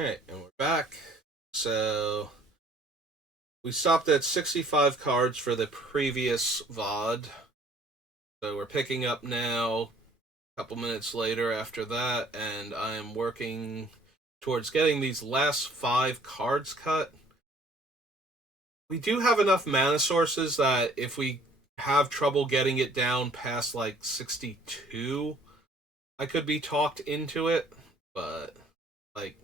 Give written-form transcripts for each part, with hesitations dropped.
Alright, and we're back. So, we stopped at 65 cards for the previous VOD. So, we're picking up now, a couple minutes later after that, and I am working towards getting these last 5 cards cut. We do have enough mana sources that if we have trouble getting it down past like 62, I could be talked into it, but like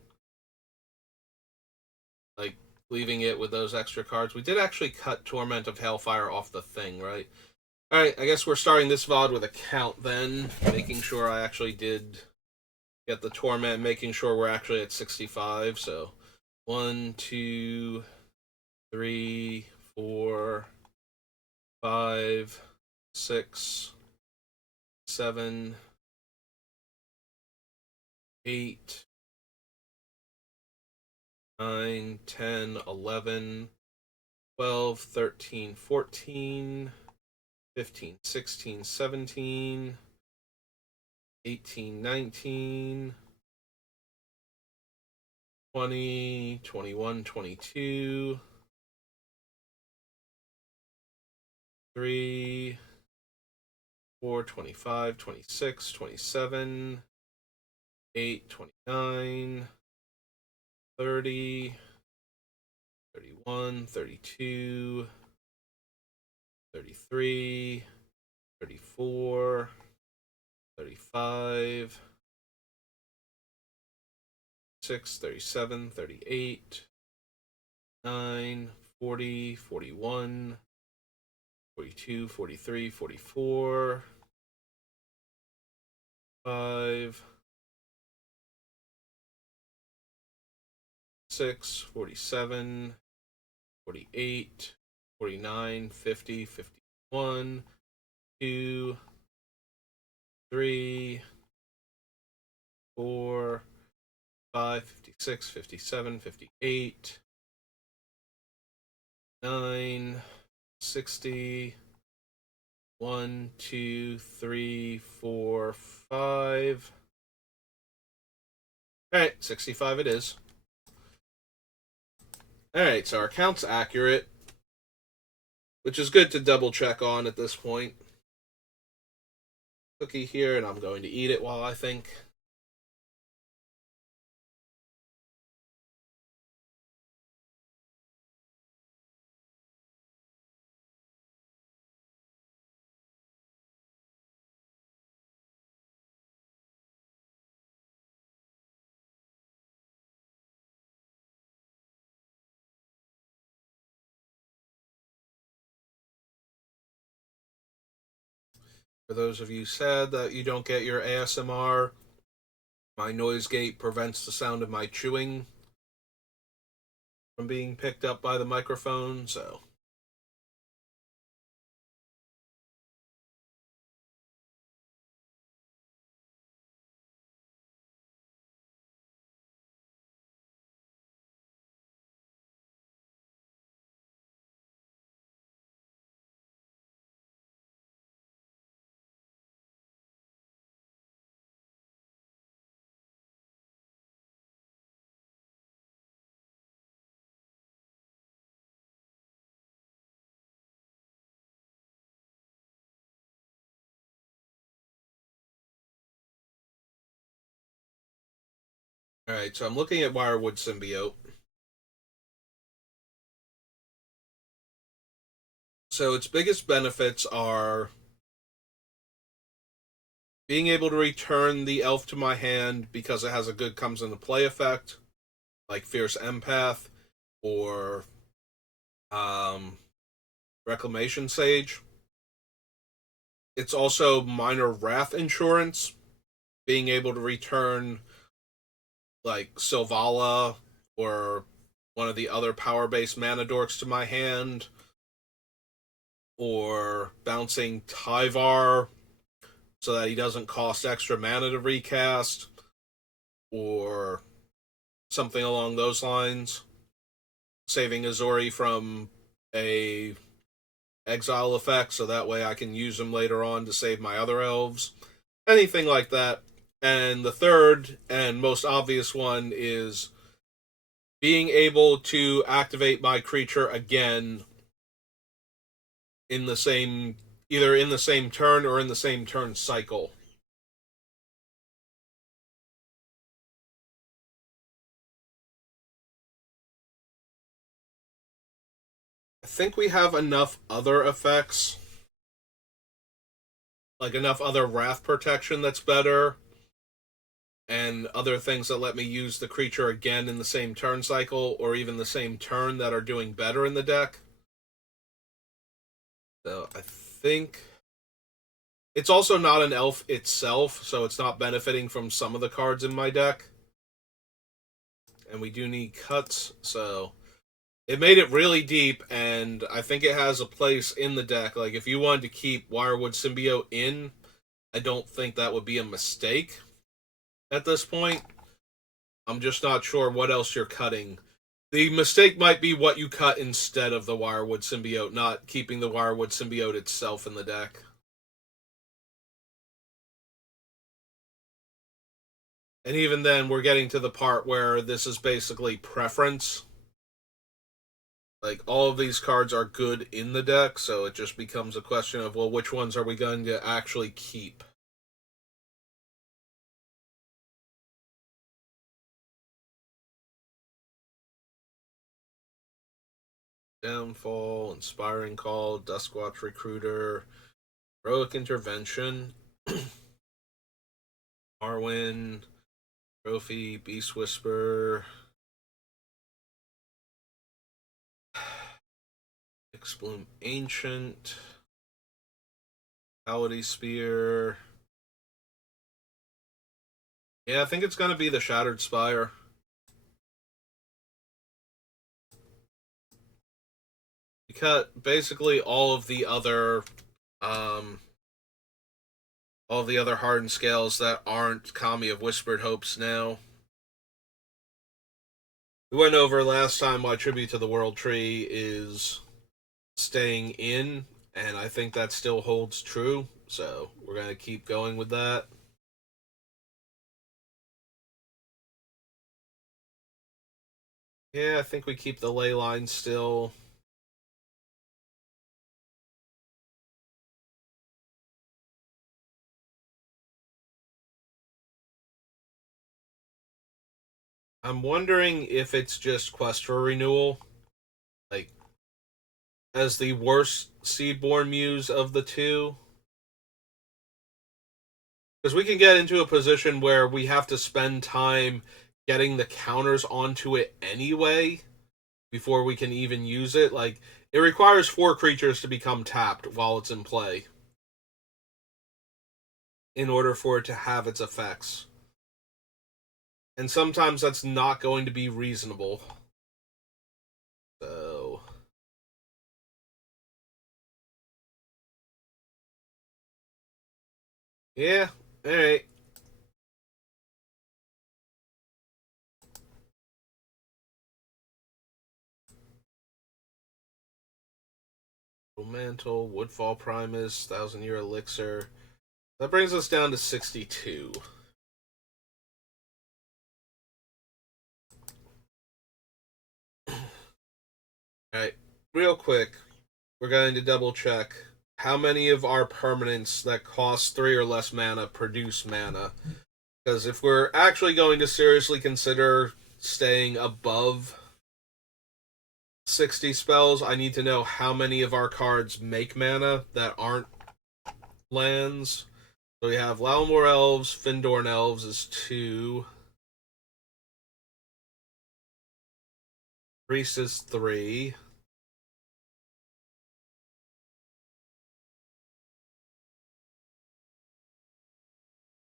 like leaving it with those extra cards. We did actually cut Torment of Hellfire off the thing, right? Alright, I guess we're starting this VOD with a count then, making sure I actually did get the Torment, making sure we're actually at 65. So 1, 2, 3, 4, 5, 6, 7, 8, 9, 10, 11, 12, 13, 14, 15, 16, 17, 18, 19, 20, 21, 22, 3, 4, 25, 26, 27, 8, 29, 30, 31, 32, 33, 34, 35, 6, 37, 38, 9, 40, 41, 42, 43, 44, 5, 6, 47, 48, 49, 50, 51, 2, 3, 4, 5, 56, 57, 58, 9, 60, 1, 2, 3, 4, 5. Alright, 65 it is. Alright, so our count's accurate, which is good to double check on at this point. Cookie here, and I'm going to eat it while I think. For those of you sad that you don't get your ASMR, my noise gate prevents the sound of my chewing from being picked up by the microphone, so. Alright, so I'm looking at Wirewood Symbiote. So its biggest benefits are being able to return the elf to my hand because it has a good comes into play effect, like Fierce Empath or um, Reclamation Sage. It's also minor wrath insurance, being able to return like Sylvala or one of the other power based mana dorks to my hand, or bouncing Tyvar so that he doesn't cost extra mana to recast, or something along those lines. Saving Azori from a exile effect so that way I can use him later on to save my other elves. Anything like that. And the third and most obvious one is being able to activate my creature again in the same, either in the same turn or in the same turn cycle. I think we have enough other effects, like enough other wrath protection that's better, and other things that let me use the creature again in the same turn cycle or even the same turn that are doing better in the deck. So I think it's also not an elf itself, so it's not benefiting from some of the cards in my deck. And we do need cuts, so it made it really deep, and I think it has a place in the deck. Like, if you wanted to keep Wirewood Symbiote in, I don't think that would be a mistake at this point. I'm just not sure what else you're cutting. The mistake might be what you cut instead of the Wirewood Symbiote, not keeping the Wirewood Symbiote itself in the deck. And even then, we're getting to the part where this is basically preference. Like, all of these cards are good in the deck, so it just becomes a question of, well, which ones are we going to actually keep? Downfall, Inspiring Call, Duskwatch Recruiter, Heroic Intervention, Arwen, Trophy, Beast Whisper, Exbloom Ancient, Paladin Spear. Yeah, I think it's going to be the Shattered Spire. We cut basically um, all of the other hardened scales that aren't Kami of Whispered Hopes now. We went over last time why Tribute to the World Tree is staying in, and I think that still holds true, so we're going to keep going with that. Yeah, I think we keep the ley line still. I'm wondering if it's just Quest for Renewal, like, as the worst Seedborn Muse of the two. Because we can get into a position where we have to spend time getting the counters onto it anyway before we can even use it. Like, it requires 4 creatures to become tapped while it's in play in order for it to have its effects. And sometimes that's not going to be reasonable. So, yeah, alright. Mantle, Woodfall Primus, Thousand Year Elixir. That brings us down to 62. Alright, real quick, we're going to double check how many of our permanents that cost 3 or less mana produce mana. Because if we're actually going to seriously consider staying above 60 spells, I need to know how many of our cards make mana that aren't lands. So we have Lalamore Elves, Findorn Elves is 2. Priest is 3.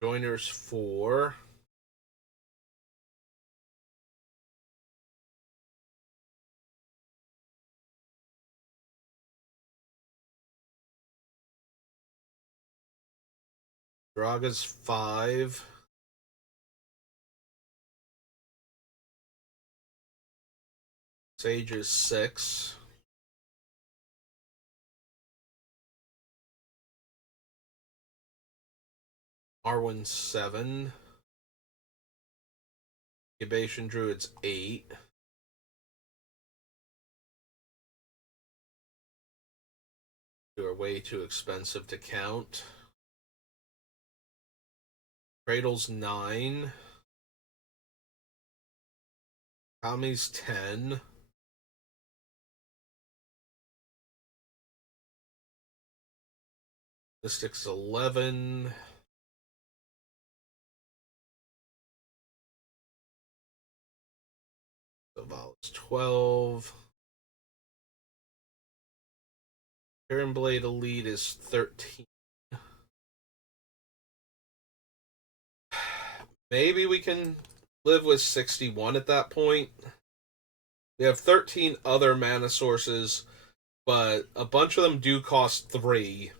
Joiner's 4. Draga's 5. Sage is 6. Arwen 7. Incubation Druid's 8. Are way too expensive to count. Cradle's 9. Tommy's 10. Mystic's 11. Zaval's 12. Iron Blade Elite is 13. Maybe we can live with 61 at that point. We have 13 other mana sources, but a bunch of them do cost 3.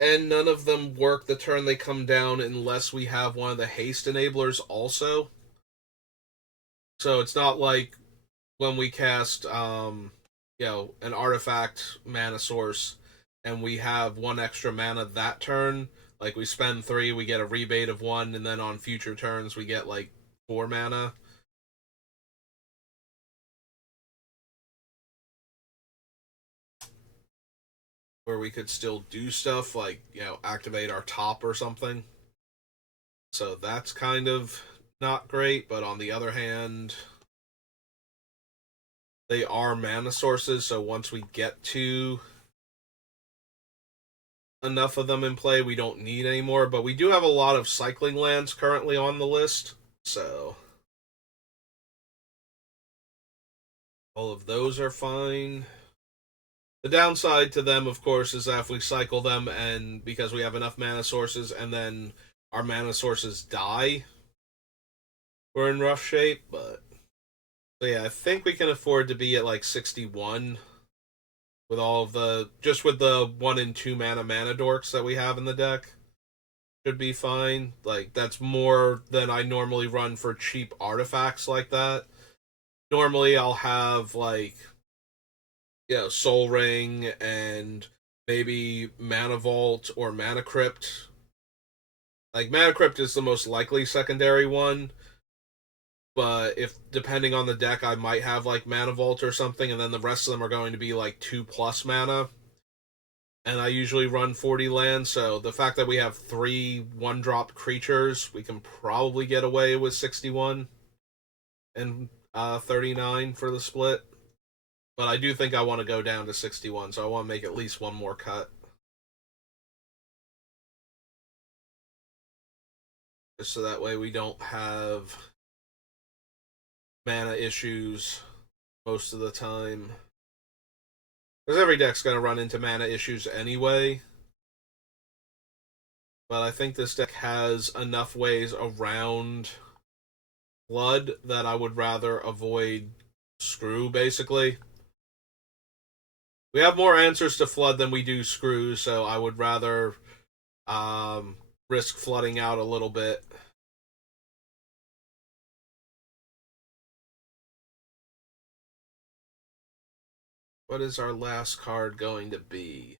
And none of them work the turn they come down unless we have one of the haste enablers also. So it's not like when we cast an artifact mana source and we have 1 extra mana that turn, like we spend 3, we get a rebate of 1, and then on future turns we get like 4 mana. Where we could still do stuff like, activate our top or something. So that's kind of not great, but on the other hand, they are mana sources, so once we get to enough of them in play, we don't need any more. But we do have a lot of cycling lands currently on the list, so all of those are fine. The downside to them, of course, is that if we cycle them and because we have enough mana sources and then our mana sources die, we're in rough shape. But so yeah, I think we can afford to be at like 61 with all of with the 1 and 2 mana dorks that we have in the deck. Should be fine. Like, that's more than I normally run for cheap artifacts like that. Normally I'll have like, Soul Ring and maybe Mana Vault or Mana Crypt. Like, Mana Crypt is the most likely secondary one, but if depending on the deck, I might have like Mana Vault or something, and then the rest of them are going to be like 2+ mana. And I usually run 40 lands, so the fact that we have 3 1-drop creatures, we can probably get away with 61 and 39 for the split. But I do think I want to go down to 61, so I want to make at least one more cut. Just so that way we don't have mana issues most of the time. Because every deck's going to run into mana issues anyway. But I think this deck has enough ways around Flood that I would rather avoid Screw, basically. We have more answers to Flood than we do Screw, so I would rather risk flooding out a little bit. What is our last card going to be?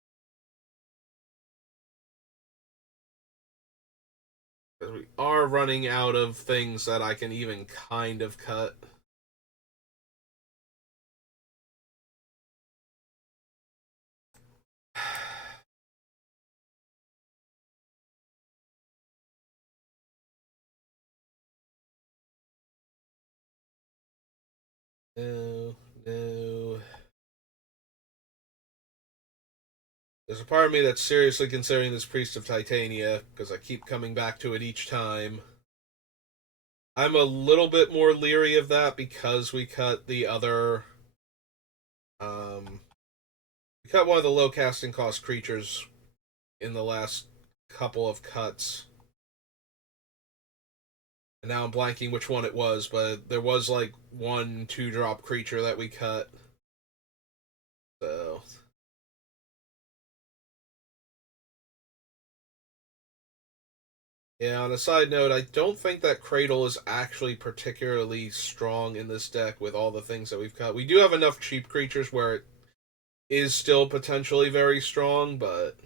Because we are running out of things that I can even kind of cut. No, no. There's a part of me that's seriously considering this Priest of Titania, because I keep coming back to it each time. I'm a little bit more leery of that because we cut the other... we cut one of the low casting cost creatures in the last couple of cuts. And now I'm blanking which one it was, but there was like 1 2-drop creature that we cut. So... yeah, on a side note, I don't think that Cradle is actually particularly strong in this deck with all the things that we've cut. We do have enough cheap creatures where it is still potentially very strong, but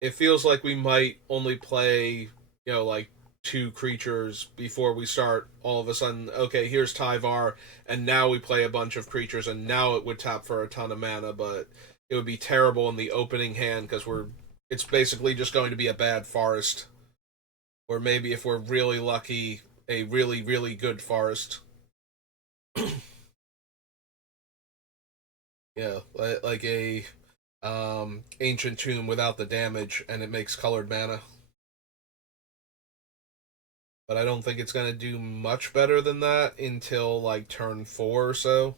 it feels like we might only play, like 2 creatures before we start all of a sudden, okay, here's Tyvar, and now we play a bunch of creatures, and now it would tap for a ton of mana, but it would be terrible in the opening hand because it's basically just going to be a bad forest, or maybe if we're really lucky, a really really good forest. Yeah, like a ancient tomb without the damage, and it makes colored mana. But I don't think it's gonna do much better than that until like turn 4 or so.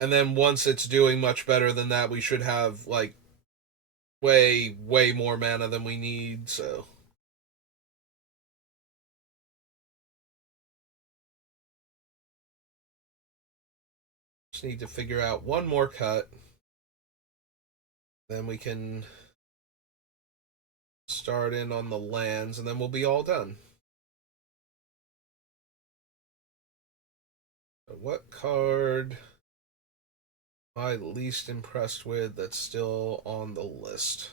And then once it's doing much better than that, we should have like way more mana than we need. So just need to figure out one more cut. Then we can start in on the lands, and then we'll be all done. But what card am I least impressed with that's still on the list?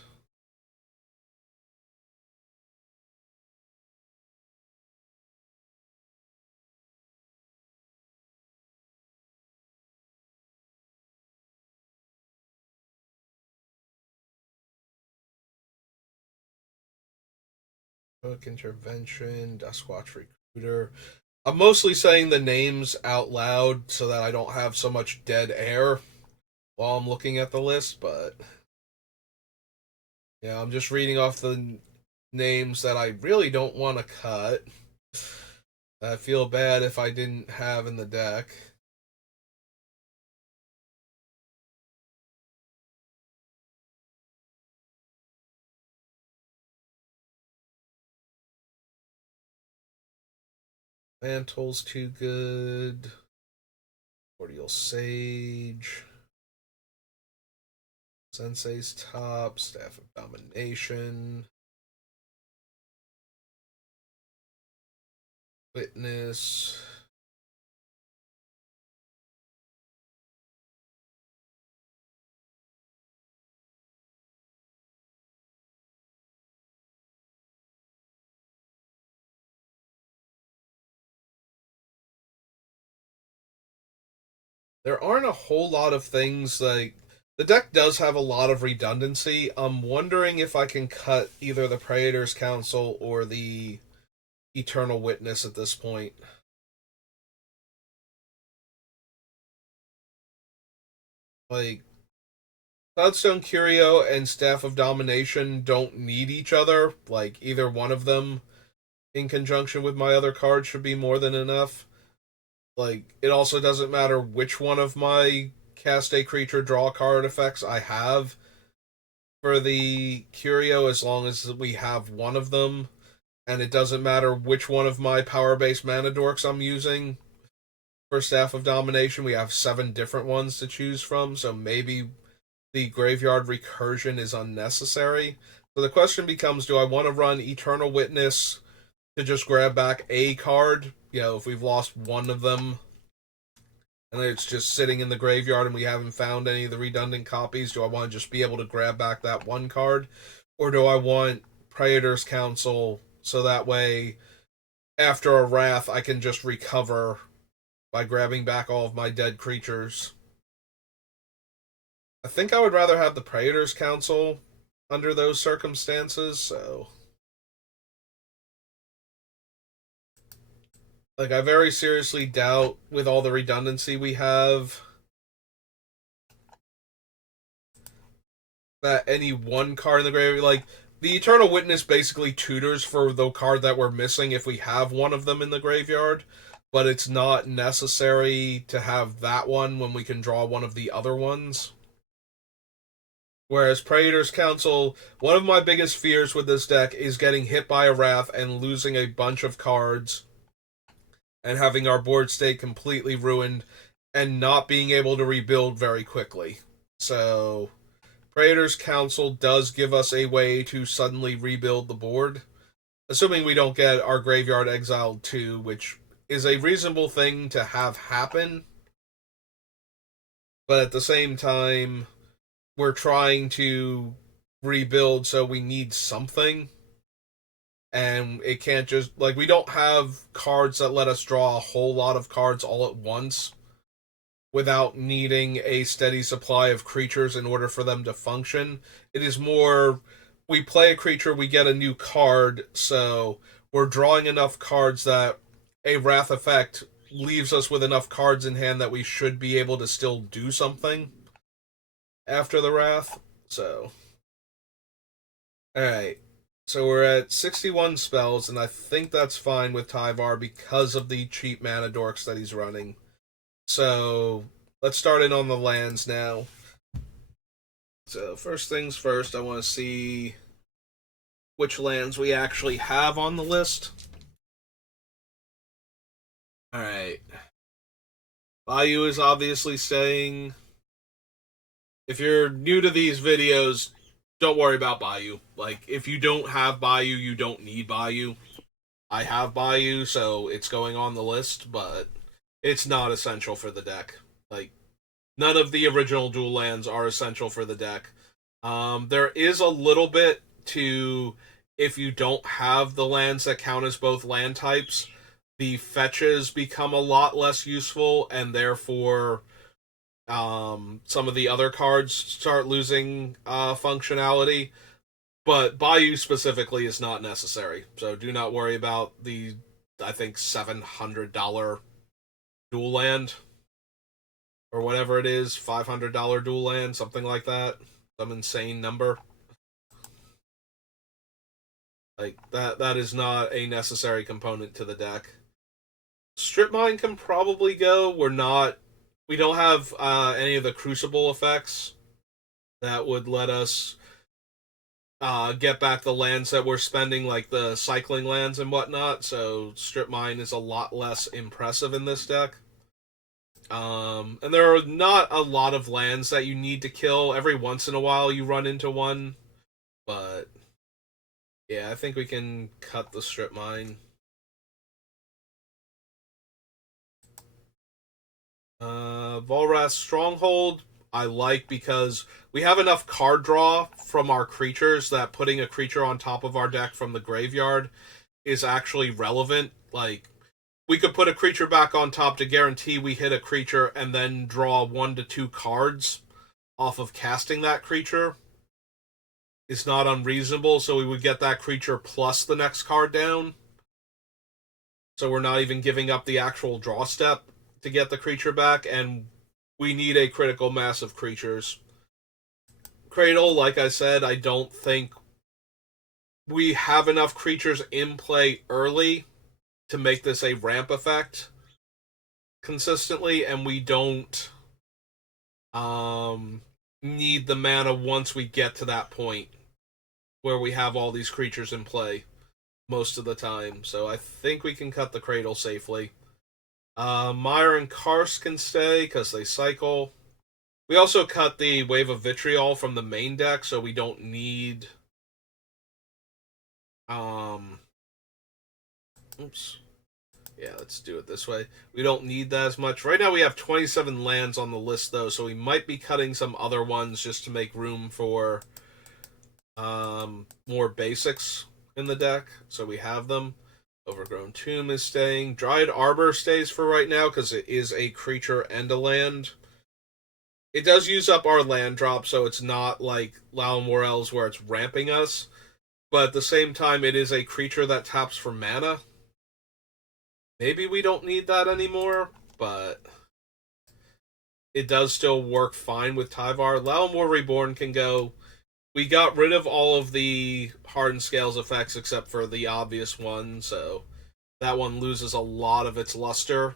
Hook Intervention, Duskwatch Recruiter. I'm mostly saying the names out loud so that I don't have so much dead air while I'm looking at the list, but yeah, I'm just reading off the names that I really don't want to cut. I feel bad if I didn't have in the deck. Mantle's too good. Cordial Sage. Sensei's top. Staff of Domination. Witness. There aren't a whole lot of things like the deck does have a lot of redundancy. I'm wondering if I can cut either the Praetor's Council or the Eternal Witness at this point. Like Cloudstone Curio and Staff of Domination don't need each other. Like either one of them in conjunction with my other card should be more than enough. Like it also doesn't matter which one of my cast a creature draw card effects I have for the Curio as long as we have one of them, and it doesn't matter which one of my power based mana dorks I'm using for Staff of Domination. We have 7 different ones to choose from, so maybe the graveyard recursion is unnecessary. So the question becomes, do I want to run Eternal Witness to just grab back a card? You know, if we've lost one of them and it's just sitting in the graveyard and we haven't found any of the redundant copies, do I want to just be able to grab back that one card? Or do I want Praetor's Council so that way after a Wrath I can just recover by grabbing back all of my dead creatures? I think I would rather have the Praetor's Council under those circumstances, so like I very seriously doubt with all the redundancy we have that any one card in the graveyard, like the Eternal Witness basically tutors for the card that we're missing if we have one of them in the graveyard, but it's not necessary to have that one when we can draw one of the other ones. Whereas Praetor's Council, one of my biggest fears with this deck is getting hit by a Wrath and losing a bunch of cards and having our board state completely ruined and not being able to rebuild very quickly. So, Praetor's Council does give us a way to suddenly rebuild the board, assuming we don't get our graveyard exiled too, which is a reasonable thing to have happen. But at the same time, we're trying to rebuild, so we need something. and it can't just, like, we don't have cards that let us draw a whole lot of cards all at once without needing a steady supply of creatures in order for them to function. It is more, we play a creature, we get a new card, so we're drawing enough cards that a Wrath effect leaves us with enough cards in hand that we should be able to still do something after the Wrath. So, alright. So we're at 61 spells, and I think that's fine with Tyvar because of the cheap mana dorks that he's running. So let's start in on the lands now. So first things first, I want to see which lands we actually have on the list. Alright. Bayou is obviously staying. If you're new to these videos, don't worry about Bayou. Like, if you don't have Bayou, you don't need Bayou. I have Bayou, so it's going on the list, but it's not essential for the deck. Like, none of the original dual lands are essential for the deck. There is a little bit to, if you don't have the lands that count as both land types, the fetches become a lot less useful, and therefore some of the other cards start losing functionality. But Bayou specifically is not necessary, so do not worry about the, I think, $700 dual land or whatever it is, $500 dual land, something like that, some insane number. Like that is not a necessary component to the deck. Strip Mine can probably go. We don't have any of the Crucible effects that would let us get back the lands that we're spending, like the cycling lands and whatnot. So Strip Mine is a lot less impressive in this deck. And there are not a lot of lands that you need to kill. Every once in a while you run into one, but yeah, I think we can cut the Strip Mine. Volrath's Stronghold I like because we have enough card draw from our creatures that putting a creature on top of our deck from the graveyard is actually relevant. Like, we could put a creature back on top to guarantee we hit a creature and then draw 1 to 2 cards off of casting that creature. It's not unreasonable, so we would get that creature plus the next card down. So we're not even giving up the actual draw step to get the creature back, and we need a critical mass of creatures. Cradle, like I said, I don't think we have enough creatures in play early to make this a ramp effect consistently, and we don't need the mana once we get to that point where we have all these creatures in play most of the time. So I think we can cut the Cradle safely. Mire and Karst can stay because they cycle. We also cut the Wave of Vitriol from the main deck, so we don't need... Oops. Yeah, let's do it this way. We don't need that as much. Right now we have 27 lands on the list, though, so we might be cutting some other ones just to make room for more basics in the deck, so we have them. Overgrown Tomb is staying. Dryad Arbor stays for right now because it is a creature and a land. It does use up our land drop, so it's not like Lao Morel's where it's ramping us. But at the same time, it is a creature that taps for mana. Maybe we don't need that anymore, but it does still work fine with Tyvar. Lalamore Reborn can go. We got rid of all of the Hardened Scales effects except for the obvious one, so that one loses a lot of its luster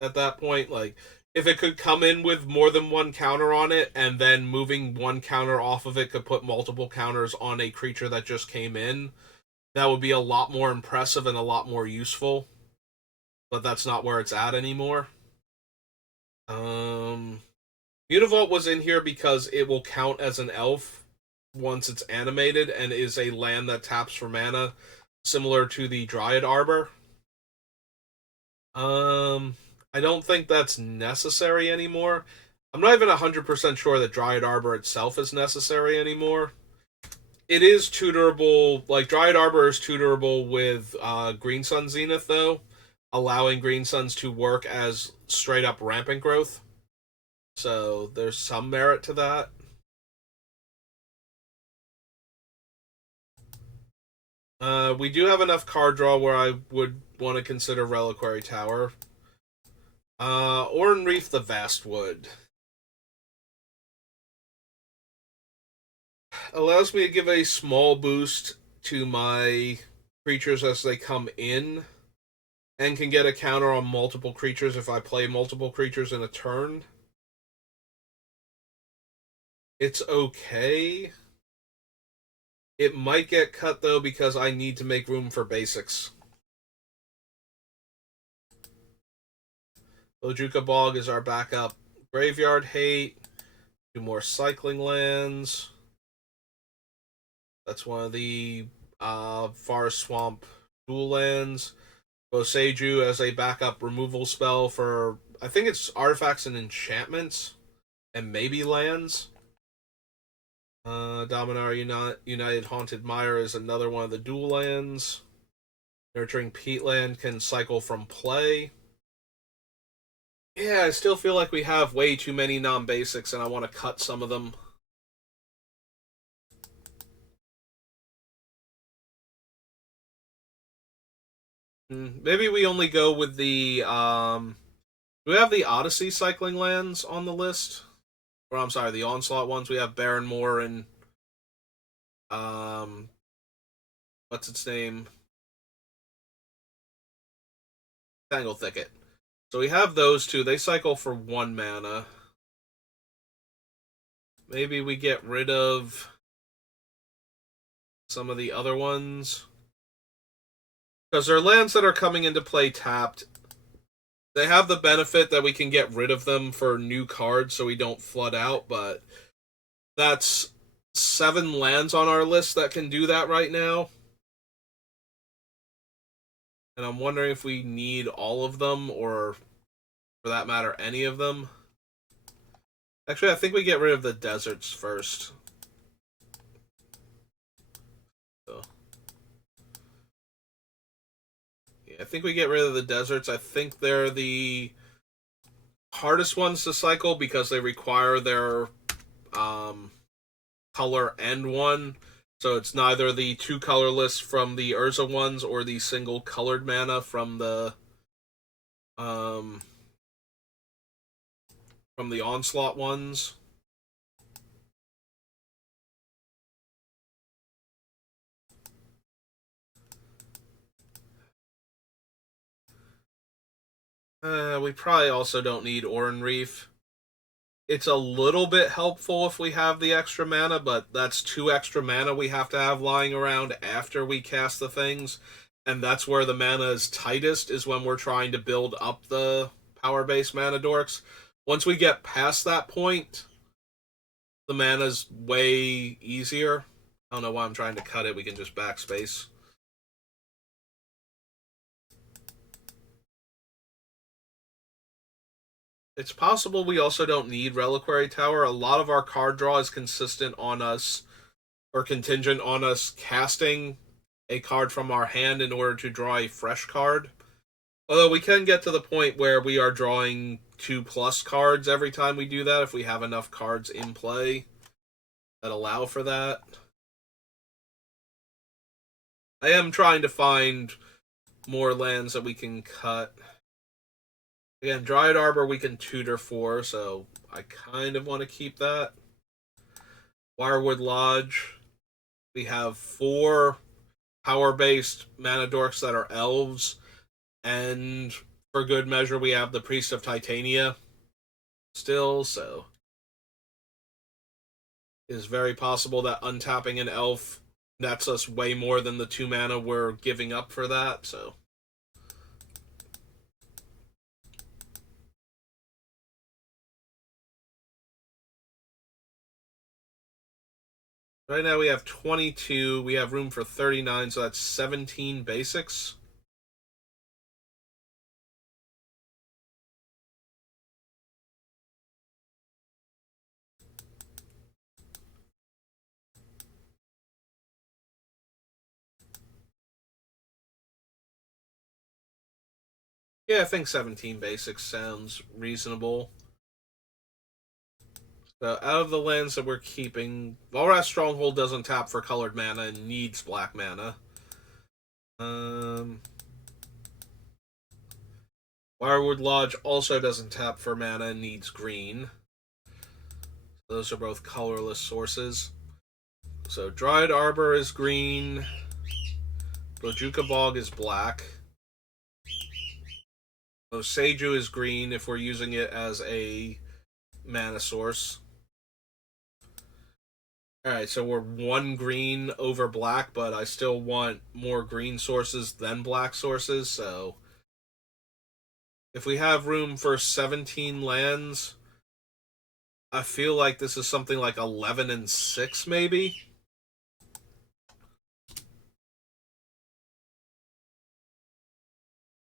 at that point. Like, if it could come in with more than one counter on it, and then moving one counter off of it could put multiple counters on a creature that just came in, that would be a lot more impressive and a lot more useful. But that's not where it's at anymore. Mutavault was in here because it will count as an elf once it's animated and is a land that taps for mana, similar to the Dryad Arbor. I don't think that's necessary anymore. I'm not even 100% sure that Dryad Arbor itself is necessary anymore. It is tutorable. Like Dryad Arbor is tutorable with Green Sun Zenith, though, allowing Green Suns to work as straight up rampant growth. So there's some merit to that. We do have enough card draw where I would want to consider Reliquary Tower. Oran Reef the Vast Wood allows me to give a small boost to my creatures as they come in, and can get a counter on multiple creatures if I play multiple creatures in a turn. It's okay. It might get cut though because I need to make room for basics. Ojuka Bog is our backup graveyard hate. Do more cycling lands. That's one of the Forest Swamp dual lands. Boseiju as a backup removal spell for, I think it's artifacts and enchantments, and maybe lands. Dominar United Haunted Mire is another one of the dual lands. Nurturing Peatland can cycle from play. Yeah, I still feel like we have way too many non-basics, and I want to cut some of them. Maybe we only go with the do we have the Odyssey cycling lands on the list? Or I'm sorry, the Onslaught ones. We have Barrenmore and um what's its name? Tangle Thicket. So we have those two. They cycle for 1 mana. Maybe we get rid of some of the other ones. Because they're lands that are coming into play tapped. They have the benefit that we can get rid of them for new cards so we don't flood out, but that's 7 lands on our list that can do that right now. And I'm wondering if we need all of them, or for that matter, any of them. Actually, I think we get rid of the deserts first. So, yeah, I think we get rid of the deserts. I think they're the hardest ones to cycle because they require their um, color and one. So it's neither the 2 colorless from the Urza ones or the single colored mana um, from the Onslaught ones. We probably also don't need Oran Reef. It's a little bit helpful if we have the extra mana, but that's 2 extra mana we have to have lying around after we cast the things. And that's where the mana is tightest, is when we're trying to build up the power based mana dorks. Once we get past that point, the mana's way easier. I don't know why I'm trying to cut it. We can just backspace. It's possible we also don't need Reliquary Tower. A lot of our card draw is consistent on us, or contingent on us casting a card from our hand in order to draw a fresh card. Although we can get to the point where we are drawing 2+ cards every time we do that if we have enough cards in play that allow for that. I am trying to find more lands that we can cut. Again, Dryad Arbor we can tutor for, so I kind of want to keep that. Wirewood Lodge. We have 4 power-based mana dorks that are elves, and for good measure, we have the Priest of Titania still, so it is very possible that untapping an elf nets us way more than the 2 mana we're giving up for that, so. Right now we have 22, we have room for 39, so that's 17 basics. Yeah, I think 17 basics sounds reasonable. So out of the lands that we're keeping, Valras Stronghold doesn't tap for colored mana and needs black mana. Wirewood Lodge also doesn't tap for mana and needs green. Those are both colorless sources. So Dryad Arbor is green. Bojuka Bog is black. Seiju is green if we're using it as a mana source. Alright, so we're one green over black, but I still want more green sources than black sources, so if we have room for 17 lands, I feel like this is something like 11 and 6, maybe?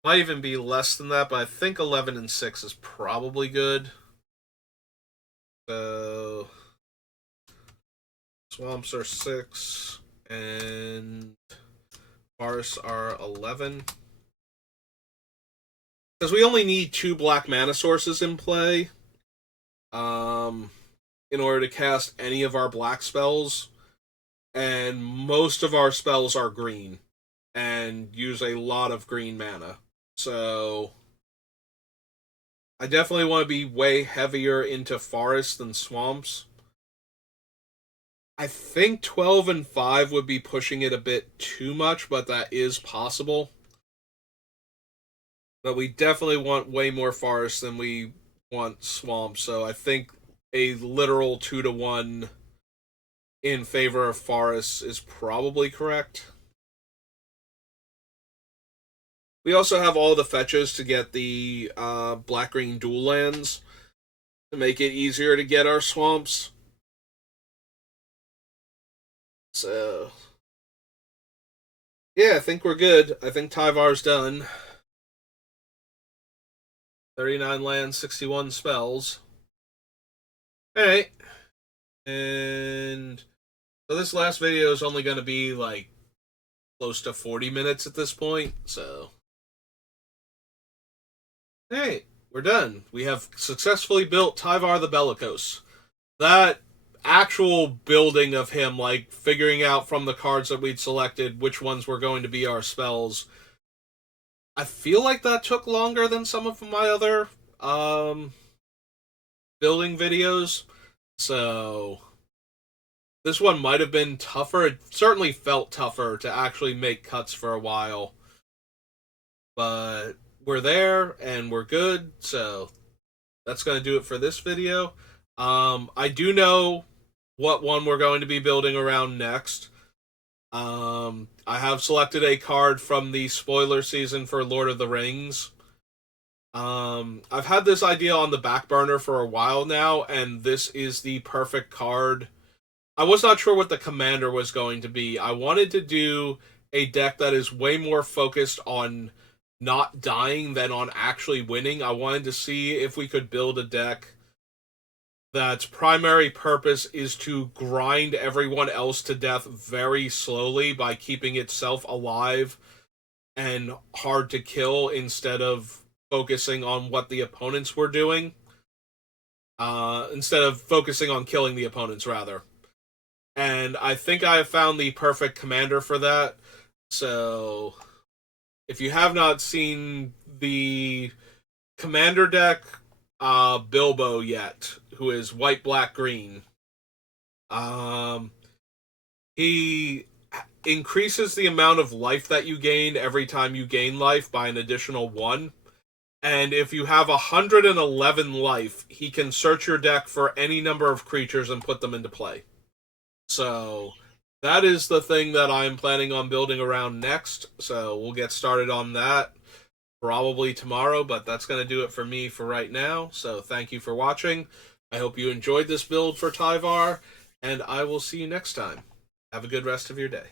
Might even be less than that, but I think 11 and 6 is probably good. So swamps are 6, and forests are 11. Because we only need 2 black mana sources in play in order to cast any of our black spells. And most of our spells are green and use a lot of green mana. So I definitely want to be way heavier into forests than swamps. I think 12 and 5 would be pushing it a bit too much, but that is possible. But we definitely want way more forests than we want swamps, so I think a literal 2-to-1 in favor of forests is probably correct. We also have all the fetches to get the black-green dual lands to make it easier to get our swamps. So, yeah, I think we're good. I think Tyvar's done. 39 lands, 61 spells. Alright. And so this last video is only going to be like close to 40 minutes at this point, so hey, we're done. We have successfully built Tyvar the Bellicose. That actual building of him, like figuring out from the cards that we'd selected which ones were going to be our spells, I feel like that took longer than some of my other building videos. So this one might have been tougher. It certainly felt tougher to actually make cuts for a while. But we're there and we're good, so that's going to do it for this video. I do know what one we're going to be building around next. I have selected a card from the spoiler season for Lord of the Rings. I've had this idea on the back burner for a while now, and this is the perfect card. I was not sure what the commander was going to be. I wanted to do a deck that is way more focused on not dying than on actually winning. I wanted to see if we could build a deck that's primary purpose is to grind everyone else to death very slowly by keeping itself alive and hard to kill instead of focusing on what the opponents were doing. Instead of focusing on killing the opponents, rather. And I think I have found the perfect commander for that. So if you have not seen the commander deck, Bilbo yet, who is white, black, green, he increases the amount of life that you gain every time you gain life by an additional 1. And if you have 111 life, he can search your deck for any number of creatures and put them into play. So that is the thing that I'm planning on building around next. So we'll get started on that probably tomorrow, but that's going to do it for me for right now. So thank you for watching. I hope you enjoyed this build for Tyvar, and I will see you next time. Have a good rest of your day.